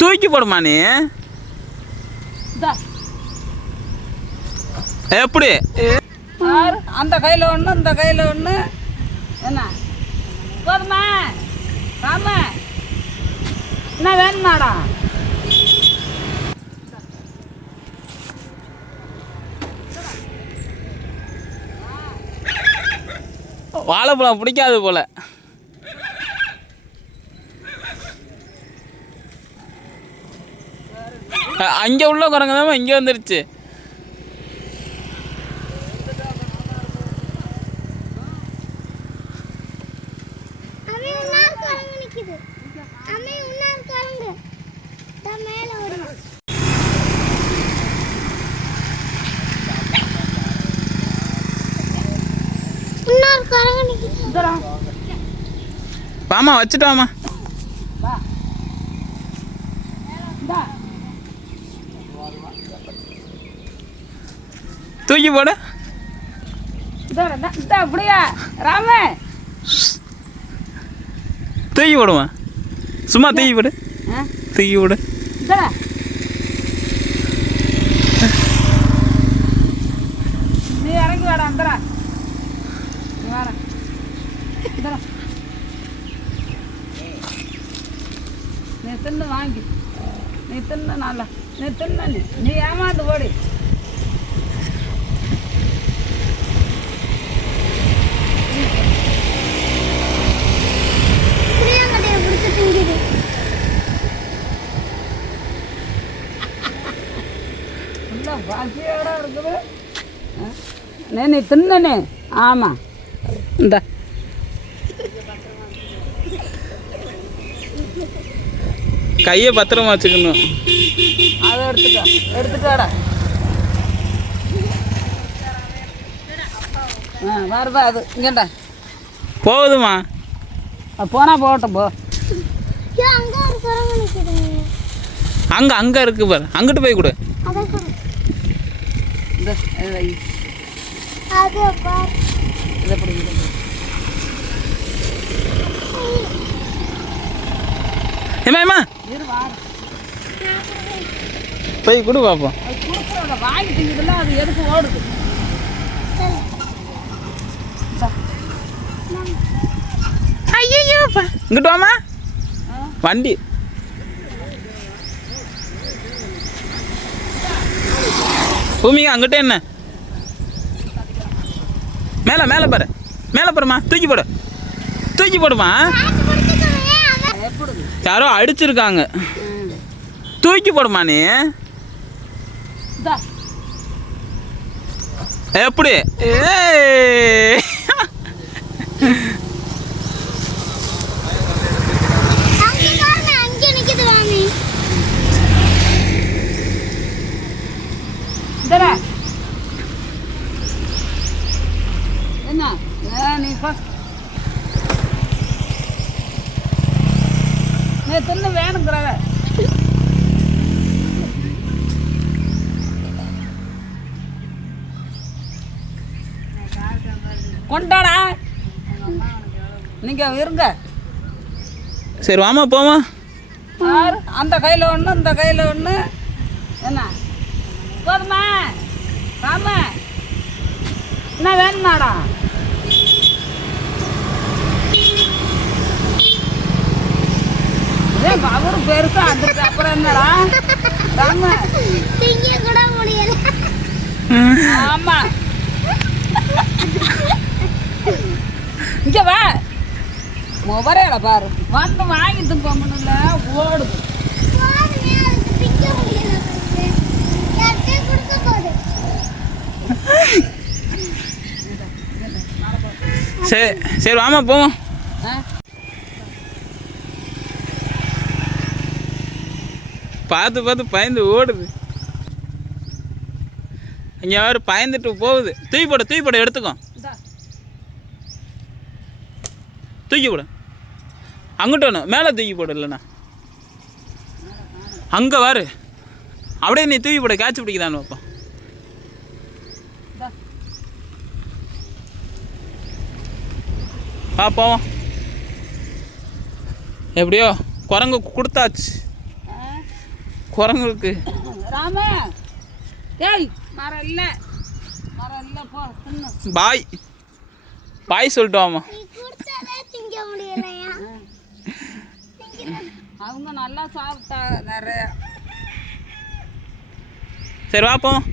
தூக்கி போடுமா நீ? எப்படி? அந்த கையில் ஒன்று இந்த கையில் ஒன்று என்ன? போதுமா? ராம. என்ன வேணுமாடா? வாழைப்பழம் பிடிக்காது போல. அங்க உள்ள குரங்கு தான் இங்க வந்துருச்சு அவன் இன்னொரு குரங்கு நிக்குது அவன் இன்னொரு குரங்கு தான் மேல வருவான் இன்னொரு குரங்கு நிக்குது இந்தடா வாமா வச்சுட்டு வாமா வா இந்தா தூக்கி போடு அப்படியா. ராம. தூக்கி போடுமா? சும்மா தூக்கி போடு. தூக்கி போடு. நீ இறங்கி வாடா இந்தடா நீ வாடா. நீ தின்னு வாங்கி. நீ தின்னு நல்லா. நீ தின்னு நீ. ஏமாந்து ஓடி பசியோட இருக்குது ஆ? நீ நீ. தின்னு ஆமாம் இந்த. கையை பத்திரமா வச்சுக்கணும். அதை எடுத்துக்கோ. எடுத்துட்டு வாடா ஆ வருதா அது இங்கேண்டா. போகுதுமா போனால் போகட்டும் போ. அங்க அங்க அங்க இருக்கு பாரு. அங்கிட்டு போய் கொடு. இந்த இது. ஏமா ஏமா போய் கொடு பார்ப்போம் அது கொடுக்குறத வாங்கி திங்குதுல அது எதுக்கு ஓடுது. ஐயோ இங்கிட்டு வாமா ஆ. வண்டி. பூமிகா அங்கிட்ட என்ன? மேலே மேலே பாரு. மேலே பாருமா. தூக்கி போடு. தூக்கி போடுமா? யாரோ அடிச்சிருக்காங்க. தூக்கி போடுமா நீ? எப்படி? ஏ அங்க பாருங்க அங்க நிக்குது ராமி இந்தடா. என்ன ஏ, நீ போ. நீ தின்னு வேணுங்கிறவ. கொண்டாடா. நீங்க இருங்க. சரி வாமா போமா? அந்த கையில் ஒன்று இந்த கையில் ஒன்று என்ன? போதுமா ராம என்ன வேணுமாடா ஏன் அவரு அப்புறம் என்னடா? ராம திங்க கூட முடியல ஆமா. இங்க வா. மொபரையில பாரு. வந்து வாங்கிட்டு போகணும்ல ஓடுது. சரி சரி வாமா போவோம் பார்த்து பார்த்து பயந்து ஓடுது. இங்கே வேறு பயந்துட்டு போகுது. தூக்கி போடு தூக்கி போடு எடுத்துக்கோ. தூக்கி போடு. அங்கிட்டு வேணும் மேலே தூக்கி போடு இல்லைண்ணா அங்கே வாரு. அப்படியே நீ தூக்கி போடு வைப்போம். இந்தா. வா போவோம் எப்படியோ குரங்கு கொடுத்தாச்சு? குரங்குக்கு. ராம. ஏய் மரம் இல்லை. மரம் இல்லை போ பாய். பாய் சொல்லிட்டு வாமா நீ கொடுத்தாலே திங்க முடியலையா? அவங்க நல்லா சாப்பிட்டாங்க நிறைய. சரி வா போவோம்